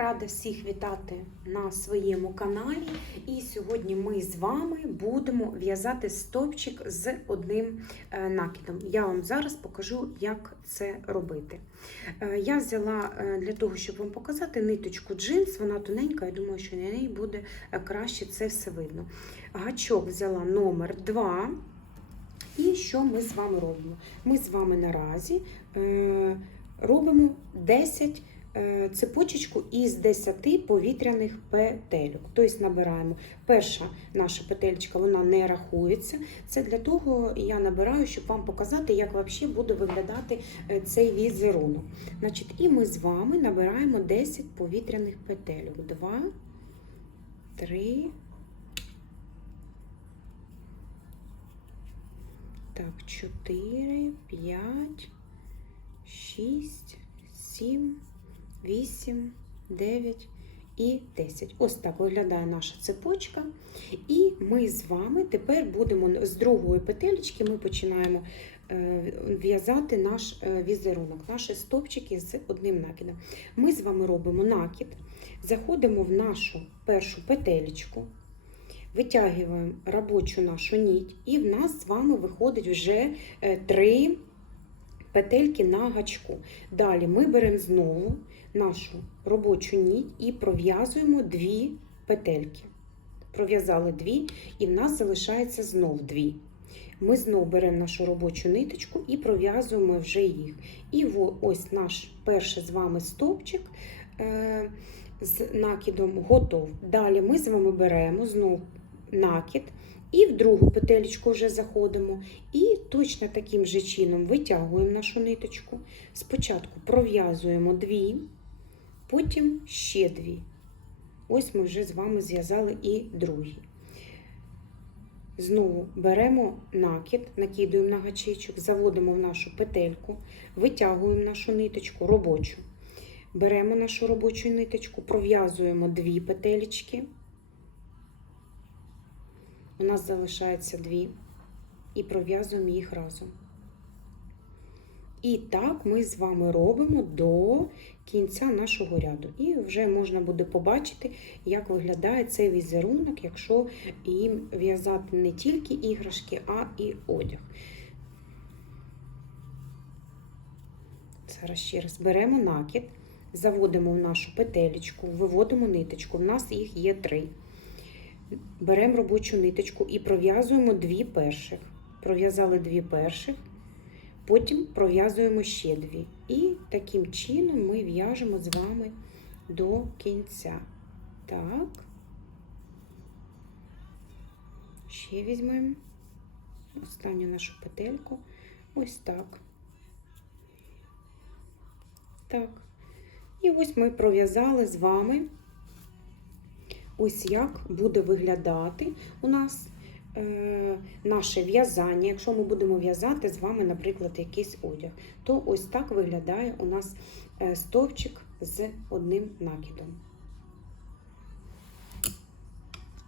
Рада всіх вітати на своєму каналі. І сьогодні ми з вами будемо в'язати стовпчик з одним е, накидом. Я вам зараз покажу, як це робити. Е, Я взяла е, для того, щоб вам показати ниточку джинс, вона тоненька, я думаю, що на неї буде краще це все видно. Гачок взяла номер 2. І що ми з вами робимо? Ми з вами наразі робимо 10 е, цепочечку із 10 повітряних петельок. Тобто набираємо перша наша петелька, вона не рахується. Це для того я набираю, щоб вам показати, як взагалі буде виглядати е, цей візерунок. Значить, і ми з вами набираємо 10 повітряних петельок. 2, 3, Так, 4, 5, 6, 7, 8, 9 і 10. Ось так виглядає наша цепочка. І ми з вами тепер будемо з другої петелечки ми починаємо е, в'язати наш е, візерунок, наші стовпчики з одним накидом. Ми з вами робимо накид, заходимо в нашу першу петелечку. Витягуємо робочу нашу нить, і в нас з вами виходить вже е, три петельки на гачку. Далі ми беремо знову нашу робочу нить і пров'язуємо дві петельки. Пров'язали дві, і в нас залишається знов дві. Ми знову беремо нашу робочу ниточку і пров'язуємо вже їх. І ось наш перший з вами стовпчик е, з накидом готов. Далі ми з вами беремо знову накид, і в другу петелечку вже заходимо. І точно таким же чином витягуємо нашу ниточку. Спочатку пров'язуємо дві, потім ще дві. Ось ми вже з вами зв'язали і другий. Знову беремо накид, накидуємо на гачечок, заводимо в нашу петельку, витягуємо нашу ниточку робочу. Беремо нашу робочу ниточку, пров'язуємо дві петелечки. У нас залишається дві, і пров'язуємо їх разом. І так ми з вами робимо до кінця нашого ряду. І вже можна буде побачити, як виглядає цей візерунок, якщо їм в'язати не тільки іграшки, а і одяг. Зараз ще раз беремо накид, заводимо в нашу петелечку, виводимо ниточку. У нас їх є три. Беремо робочу ниточку і пров'язуємо дві перших. Пров'язали дві перших, потім пров'язуємо ще дві. І таким чином ми в'яжемо з вами до кінця. Так, ще візьмемо останню нашу петельку. Ось так. Так. І ось ми пров'язали з вами. Ось як буде виглядати у нас е, наше в'язання. Якщо ми будемо в'язати з вами, наприклад, якийсь одяг, то ось так виглядає у нас е, стовпчик з одним накидом.